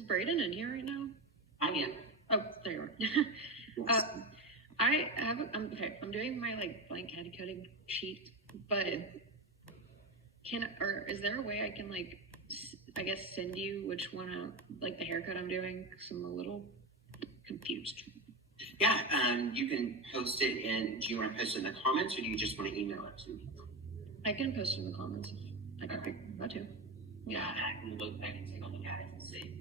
Is Brayden in here right now? I am. Oh, there you are. Yes. I have, I'm doing my like blank head cutting sheet, but is there a way I can like, I guess send you which one, like the haircut I'm doing? Cause I'm a little confused. Yeah, you can post it in, do you want to post it in the comments or do you just want to email it to me? I can post it in the comments if I can figure out to. Yeah, and I can take a look at it and see.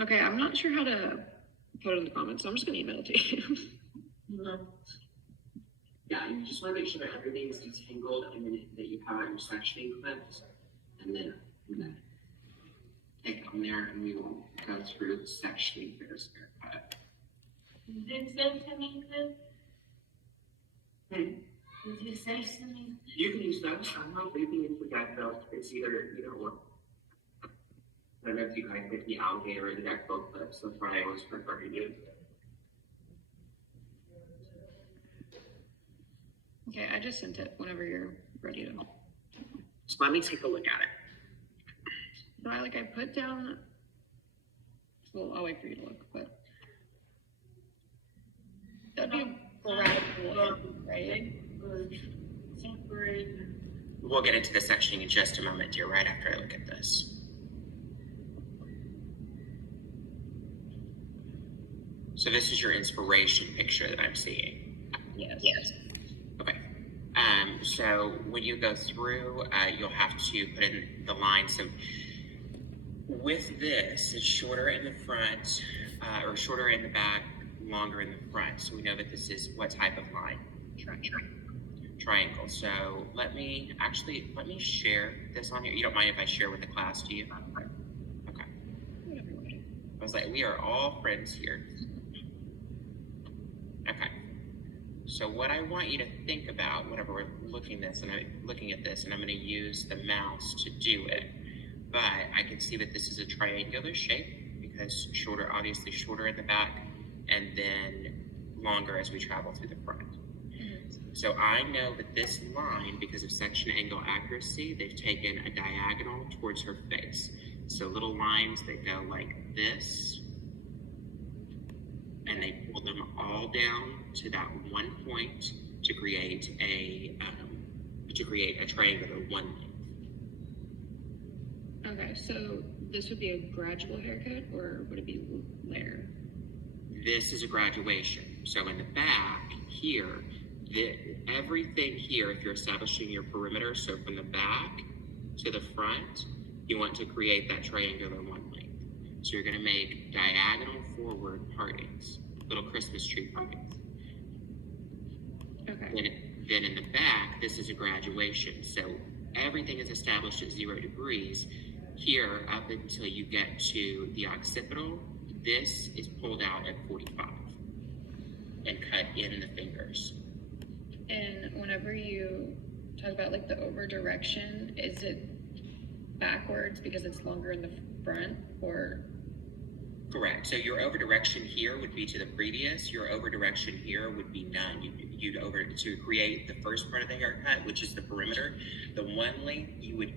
Okay, I'm not sure how to put it in the comments, so I'm just gonna email it to you. Yeah, you just want to make sure that everything is detangled and then that you have your sectioning clipped, and then take it from there and we will go through the sectioning for this haircut. Did it say something good? Did you say something? You can use those. I'm not leaving it for that though. It's either, I don't know if you guys get the alligator or the neck both clips, that's what I always prefer to use. Okay, I just sent it whenever you're ready to. So let me take a look at it. So I put down, well, I'll wait for you to look, but that'd be gradual, right? We'll get into the sectioning in just a moment, dear, right after I look at this. So this is your inspiration picture that I'm seeing. Yes. Okay. So when you go through, you'll have to put in the line. So with this, it's shorter in the front, or shorter in the back, longer in the front. So we know that this is what type of line? Triangle. So let me share this on here. You don't mind if I share with the class, do you? Okay. I was like, we are all friends here. Okay. So what I want you to think about whenever we're looking at this, and I'm going to use the mouse to do it, but I can see that this is a triangular shape because obviously shorter in the back, and then longer as we travel through the front. So I know that this line, because of section angle accuracy, they've taken a diagonal towards her face. So little lines that go like this, and they pull them all down to that one point to create a triangular one length. Okay, so this would be a gradual haircut, or would it be layer? This is a graduation. So in the back here, everything here, if you're establishing your perimeter, so from the back to the front, you want to create that triangular one length. So you're going to make diagonal forward partings, little Christmas tree partings. Okay. Then in the back, this is a graduation. So everything is established at 0 degrees. Here, up until you get to the occipital, this is pulled out at 45 and cut in the fingers. And whenever you talk about the over direction, is it backwards because it's longer in the front, or? Correct. So your over direction here would be to the previous. Your over direction here would be none. You'd over to create the first part of the haircut, which is the perimeter. The one length, you would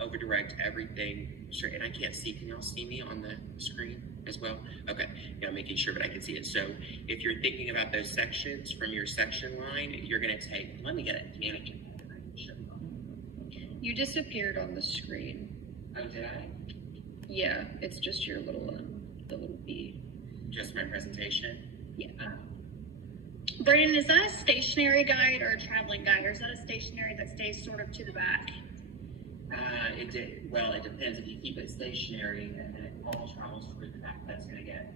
over direct everything straight. And I can't see. Can y'all see me on the screen as well? Okay. Yeah, making sure, but I can see it. So if you're thinking about those sections from your section line, you're going to take. Let me get a mannequin. You disappeared on the screen. Oh, did I? Yeah, it's just your little the little B. Just my presentation? Yeah. Brayden, is that a stationary guide or a traveling guide, or is that a stationary that stays sort of to the back? It depends. If you keep it stationary and then it all travels through the back, it's gonna get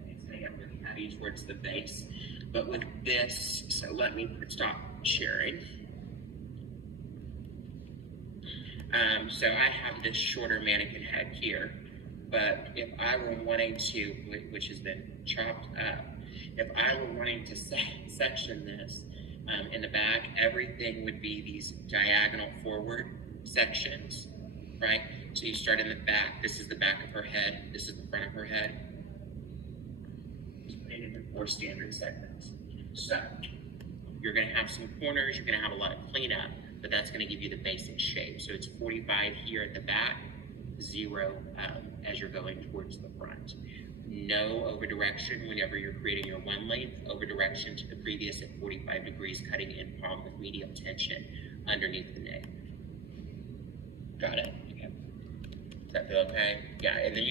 really heavy towards the base. But with this, so let me stop sharing. So I have this shorter mannequin head here, but if I were wanting to, which has been chopped up, if I were wanting to section this in the back, everything would be these diagonal forward sections, right? So you start in the back. This is the back of her head. This is the front of her head. Just put it into 4 standard segments. So you're going to have some corners. You're going to have a lot of cleanup, but that's going to give you the basic shape. So it's 45 here at the back, 0 as you're going towards the front. No over direction whenever you're creating your one length, over direction to the previous at 45 degrees, cutting in palm with medium tension underneath the neck. Got it? Okay. Does that feel okay? Yeah, and then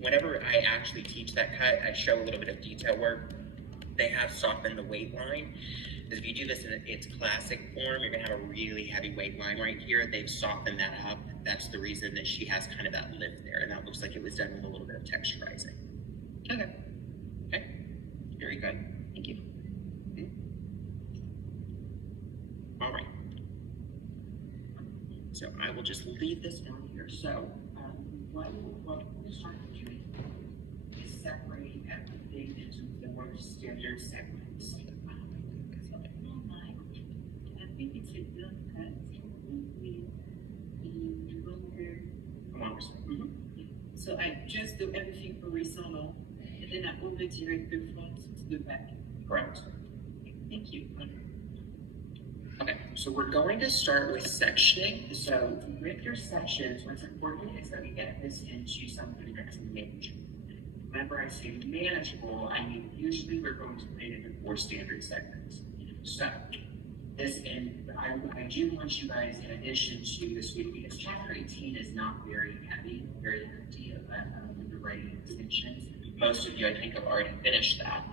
whenever I actually teach that cut, I show a little bit of detail work. They have softened the weight line. Because if you do this in its classic form, you're gonna have a really heavy weight line right here. They've softened that up. That's the reason that she has kind of that lift there, and that looks like it was done with a little bit of texturizing. Okay. Okay, very good. Thank you. All right. So I will just leave this on here. So what we'll start doing is separating everything into 4 standard segments. I think it's a good cut with the longer. Come on, So I just do everything horizontal and then I over direct the front to the back. correct. Thank you. Okay, so we're going to start with sectioning. So with your sections, what's important is that we get this into something that's manageable. Whenever I say manageable, I mean usually we're going to put it into 4 standard segments. So this, and I do want you guys, in addition to this week, because chapter 18 is not very heavy, very empty with the writing extensions. Most of you, I think, have already finished that.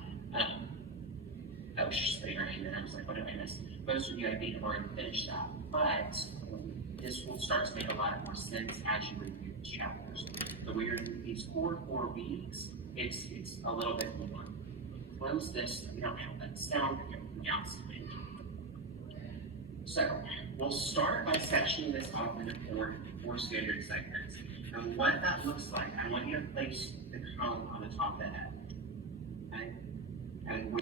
I was just sitting right here and I was like, what did I miss? Most of you, I think, have already finished that, but this will start to make a lot more sense as you review the chapters. So we're in these 4 weeks, it's a little bit more. Close this, we don't have that sound coming outside. So we'll start by sectioning this off into 4 standard segments. And what that looks like, I want you to place the cone on the top of the head. Okay? And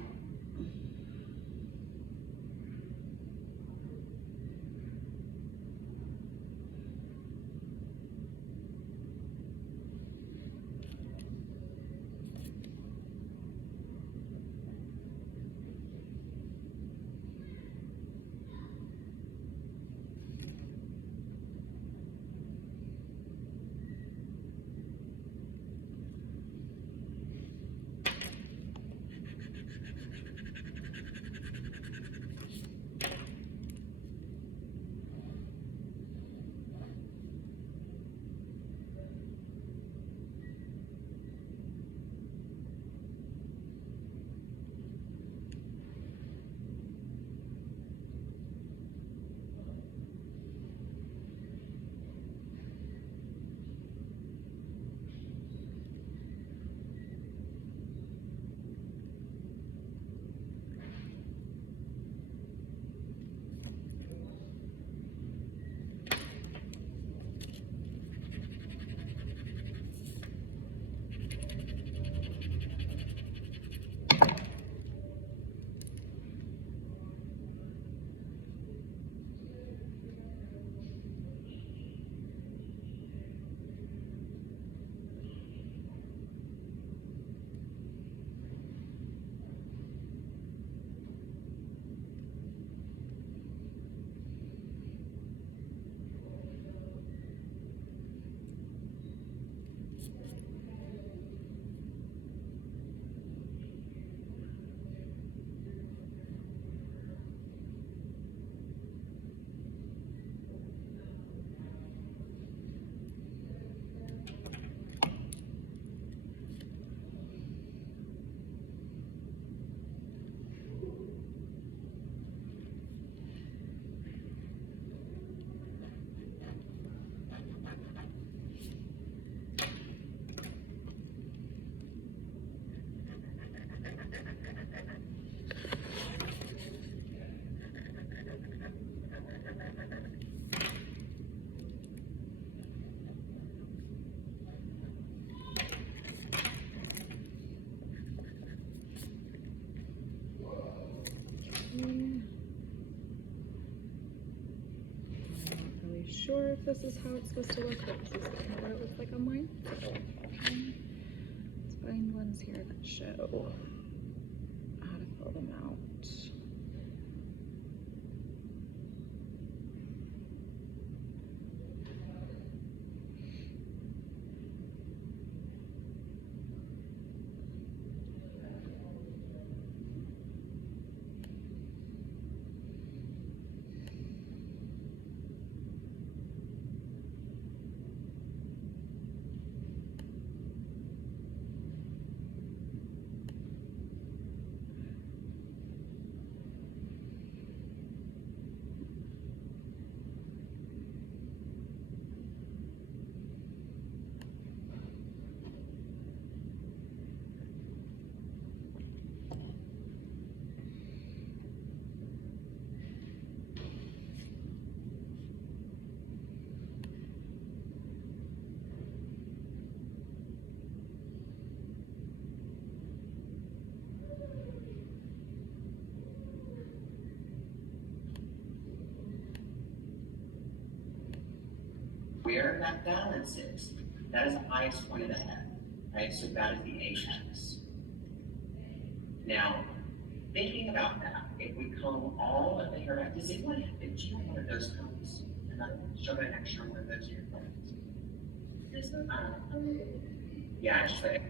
really sure if this is how it's supposed to look, but this is kind of what it looks like on mine. So, let's find ones here that show how to fill them out. Where that balance is, that is the highest point of the head, right? So that is the apex. Now, thinking about that, if we comb all of the hair back, does anyone have, do you have one of those combs? And I show an extra one of those here. This one? Yeah, just like.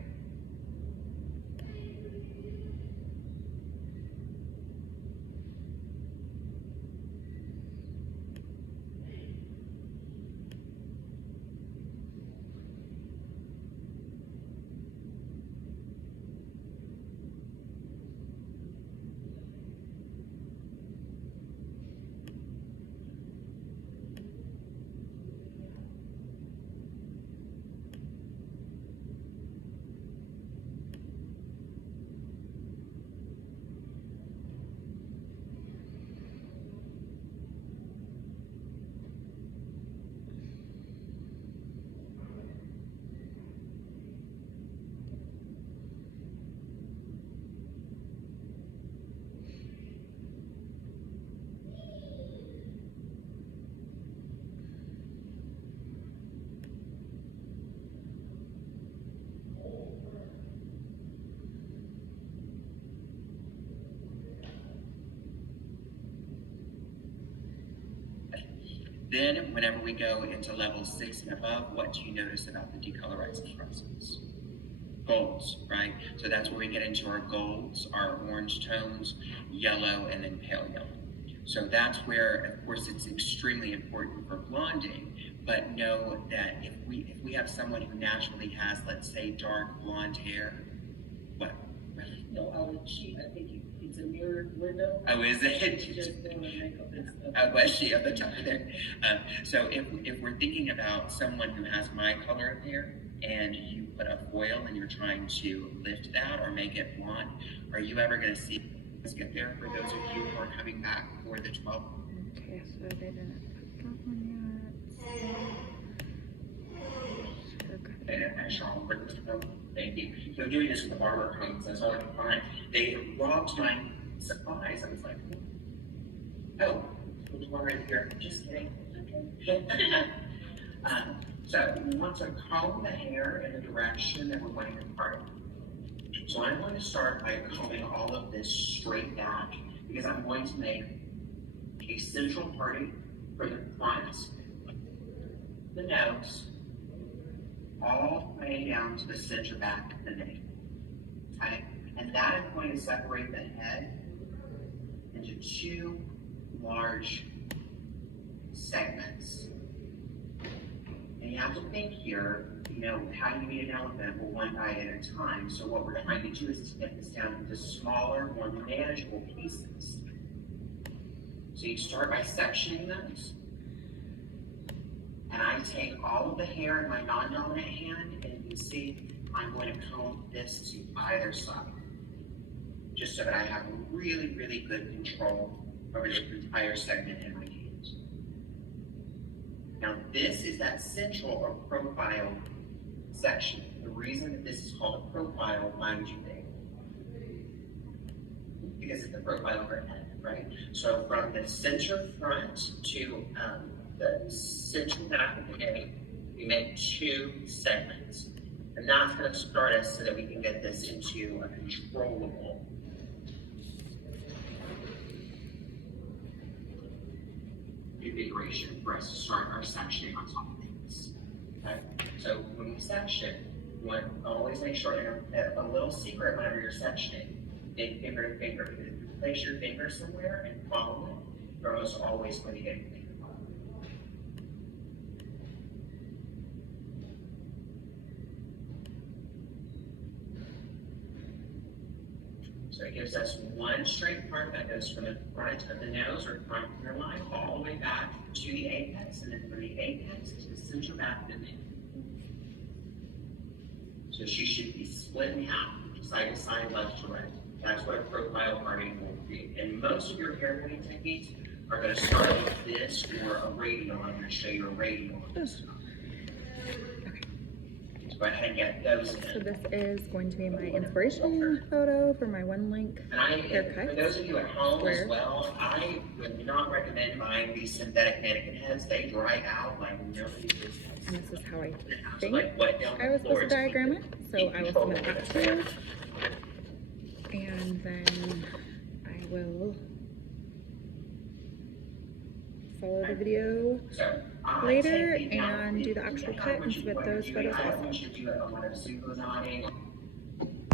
Then, whenever we go into level 6 and above, what do you notice about the decolorized fluorescence? Golds, right? So that's where we get into our golds, our orange tones, yellow, and then pale yellow. So that's where, of course, it's extremely important for blonding, but know that if we have someone who naturally has, let's say, dark blonde hair, what? No, I think it's a mirrored window. Oh, is it? Just doing makeup and stuff. Was she at the top there? So if we're thinking about someone who has my color of hair and you put a foil and you're trying to lift that or make it blonde, are you ever going to see us get there for those of you who are coming back for the 12th? Okay, so they didn't put that one yet. And Sean, thank you. So doing this with the barber combs, that's all I can find. They robbed my supplies. I was like, oh, there's one right here. Just kidding. So we want to comb the hair in the direction that we're going to part. So I'm going to start by combing all of this straight back because I'm going to make a central parting for the front, the nose, all the way down to the center back of the nape. Okay? And that is going to separate the head into two large segments. And you have to think here, you know, how do you eat an elephant? Well, one bite at a time. So what we're trying to do is to get this down into smaller, more manageable pieces. So you start by sectioning those. And I take all of the hair in my non-dominant hand, and you can see I'm going to comb this to either side, just so that I have really, really good control over the entire segment in my hands. Now, this is that central or profile section. The reason that this is called a profile, why would you think? Because it's the profile of our head, right? So from the center front to the central back of the head, we make 2 segments. And that's going to start us so that we can get this into a controllable configuration for us to start our sectioning on top of things. Okay? So when we section, you want to always make sure, and a little secret whenever you're sectioning, big finger to finger. If you place your finger somewhere and follow it, you're almost always going to get your finger bottom. So it gives us one straight part that goes from the front of the nose or front of your line all the way back to the apex, and then from the apex to the central back of the neck. So she should be split in half, side to side, left to right. That's what a profile parting will be. And most of your hair braiding techniques are going to start with this or a radial. I'm going to show you a radial. So go ahead and get those in. So this is going to be my inspiration photo for my one link haircut. For those of you at home Square. as well, I would not recommend buying these synthetic mannequin heads. They dry out like nobody's business. And this is how I So think like what down I the was floor supposed to is diagram it. So I will submit that to you. you. And then I will follow the video So, later take the and do the actual cut and submit those photos I don't also. want you to do a lot of super nodding.